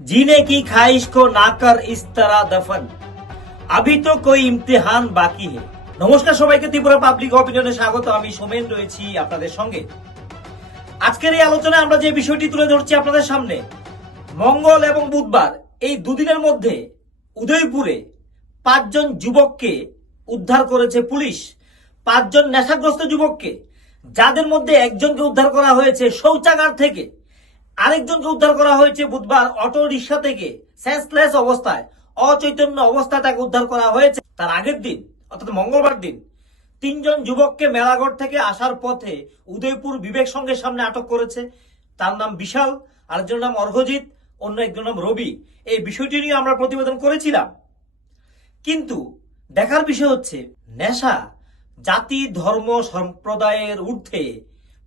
जीने की ख्वाहिश को ना कर इस तरह दफन अभी तो कोई ইমতিহান বাকি है। নমস্কার সবাইকে, ত্রিপুরা পাবলিক অপিনিয়নে স্বাগত। আমি সোমেন রয়েছি আপনাদের সঙ্গে। আজকের এই আলোচনায় আমরা যে বিষয়টি তুলে ধরছি আপনাদের সামনে, মঙ্গল এবং বুধবার এই দুদিনের মধ্যে উদয়পুরে 5 জন যুবককে উদ্ধার করেছে পুলিশ। 5 জন নেশাগ্রস্ত যুবককে, যাদের মধ্যে একজনকে উদ্ধার করা হয়েছে শৌচাগার থেকে, আরেকজনকে উদ্ধার করা হয়েছে বুধবার অটো রিক্সা থেকে সেন্সলেস অবস্থায়, অচৈতন্য অবস্থায় তাকে উদ্ধার করা হয়েছে। তার আগের দিন অর্থাৎ মঙ্গলবার দিন 3 জন যুবককে মেলাঘর থেকে আসার পথে উদয়পুর বিবেক সংঘের সামনে আটক করেছে। তার নাম বিশাল, আরেকজনের নাম অর্ঘজিৎ, অন্য একজনের নাম রবি। এই বিষয়টি নিয়ে আমরা প্রতিবেদন করেছিলাম। কিন্তু দেখার বিষয় হচ্ছে, নেশা জাতি ধর্ম সম্প্রদায়ের ঊর্ধ্বে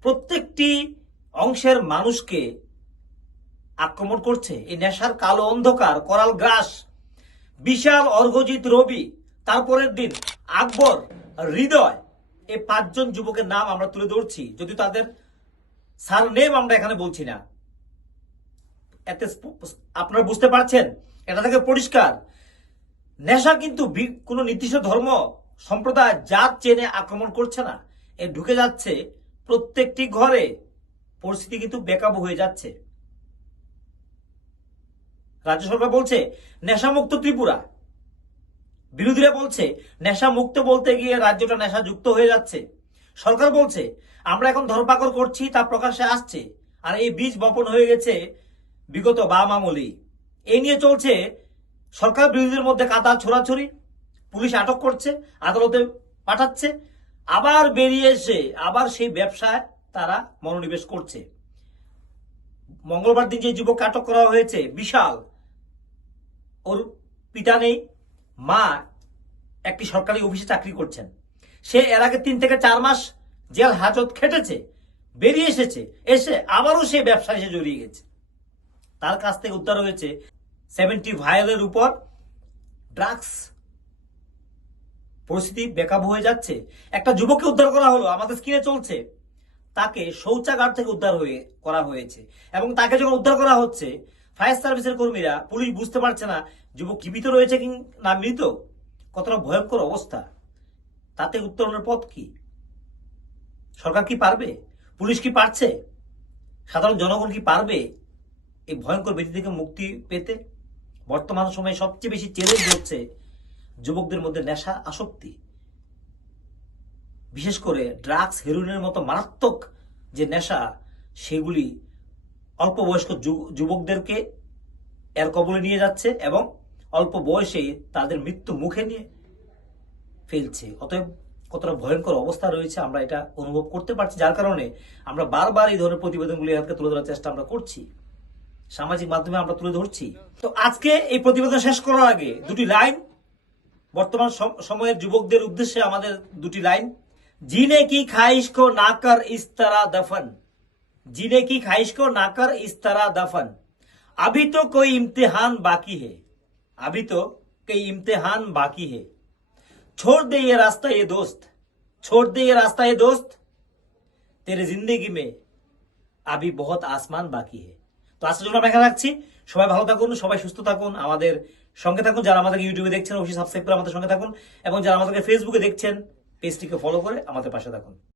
প্রত্যেকটি অংশের মানুষকে আক্রমণ করছে। এই নেশার কালো অন্ধকার করাল গ্রাস। বিশাল, অর্ঘজিৎ, রবি, তারপরের দিন আকবর, হৃদয়, এই 5 জন যুবকের নাম আমরা তুলে ধরছি, যদি তাদের সার নেম আমরা এখানে বলছি না। এতে আপনারা বুঝতে পারছেন, এটা থেকে পরিষ্কার নেশা কিন্তু কোনো নির্দিষ্ট ধর্ম সম্প্রদায় জাত চেনে আক্রমণ করছে না, এ ঢুকে যাচ্ছে প্রত্যেকটি ঘরে। পরিস্থিতি কিন্তু বেকাবু হয়ে যাচ্ছে। রাজ্য সরকার বলছে নেশামুক্ত ত্রিপুরা, বিরোধীরা বলছে নেশা মুক্ত বলতে গিয়ে রাজ্যটা নেশা যুক্ত হয়ে যাচ্ছে। সরকার বলছে আমরা এখন ধরপাকড় করছি, তা প্রকাশ্যে আসছে, আর এই বীজ বপন হয়ে গেছে বিগত বাম আমলেই। এই নিয়ে চলছে সরকার বিরোধীদের মধ্যে কাদা ছোড়াছড়ি। পুলিশ আটক করছে, আদালতে পাঠাচ্ছে, আবার বেরিয়ে এসে আবার সেই ব্যবসায় তারা মনোনিবেশ করছে। মঙ্গলবার দিন যে যুবককে আটক করা হয়েছে বিশাল, ওর পিতা নেই, মা একটি সরকারি অফিসে চাকরি করছেন। সে এর আগে 3 থেকে 4 মাস জেল হাজত খেটেছে, বেরিয়ে এসেছে, এসে আবারও সে ব্যবসায় এসে জড়িয়ে গেছে। তার কাছ থেকে উদ্ধার হয়েছে 70 ভাইলের উপর ড্রাগস। পরিস্থিতি বেকাবু হয়ে যাচ্ছে। একটা যুবককে উদ্ধার করা হলো, আমাদের স্ক্রিনে চলছে, তাকে শৌচাগার থেকে উদ্ধার করা হয়েছে। এবং তাকে যখন উদ্ধার করা হচ্ছে, ফায়ার সার্ভিসের কর্মীরা, পুলিশ বুঝতে পারছে না যুবক জীবিত রয়েছে কি না মৃত। কতটা ভয়ঙ্কর অবস্থা। তাতে উত্তরণের পথ কি? সরকার কি পারবে? পুলিশ কি পারছে? সাধারণ জনগণ কি পারবে এই ভয়ঙ্কর ব্যাধি থেকে মুক্তি পেতে? বর্তমান সময়ে সবচেয়ে বেশি চ্যালেঞ্জ হচ্ছে যুবকদের মধ্যে নেশা আসক্তি, বিশেষ করে ড্রাগস, হেরোইনের মতো মারাত্মক যে নেশা, সেগুলি অল্প বয়স্ক যুবকদেরকে এর কবলে নিয়ে যাচ্ছে এবং অল্প বয়সে তাদের মৃত্যু মুখে নিয়ে ফেলছে। অতএব কতটা ভয়ঙ্কর অবস্থা রয়েছে আমরা এটা অনুভব করতে পারছি, যার কারণে আমরা বারবার এই ধরনের প্রতিবেদনগুলি হাতে তুলে ধরার চেষ্টা আমরা করছি, সামাজিক মাধ্যমে আমরা তুলে ধরছি। তো আজকে এই প্রতিবেদন শেষ করার আগে দুটি লাইন বর্তমান সময়ের যুবকদের উদ্দেশ্যে, আমাদের দুটি লাইন। जीने की ख्वाहिश को ना कर इस तरह दफन, जीने की ख्वाहिश को ना कर इस तरह दफन अभी तो कोई इम्तिहान बाकी है, अभी तो कोई इम्तिहान बाकी है, छोड़ दे ये रास्ता ये दोस्त, छोड़ दे ये रास्ता ये दोस्त, तेरे जिंदगी में अभी बहुत आसमान बाकी है। তো আজকের জন্য আমরা এখানে রাখছি। সবাই ভালো থাকুন, সবাই সুস্থ থাকুন, আমাদের সঙ্গে থাকুন। যারা আমাদেরকে ইউটিউবে দেখছেন অবশ্যই সাবস্ক্রাইব করে আমাদের সঙ্গে থাকুন, এবং যারা আমাদেরকে ফেসবুকে দেখছেন পেজটিকে ফলো করে আমাদের পাশে থাকুন।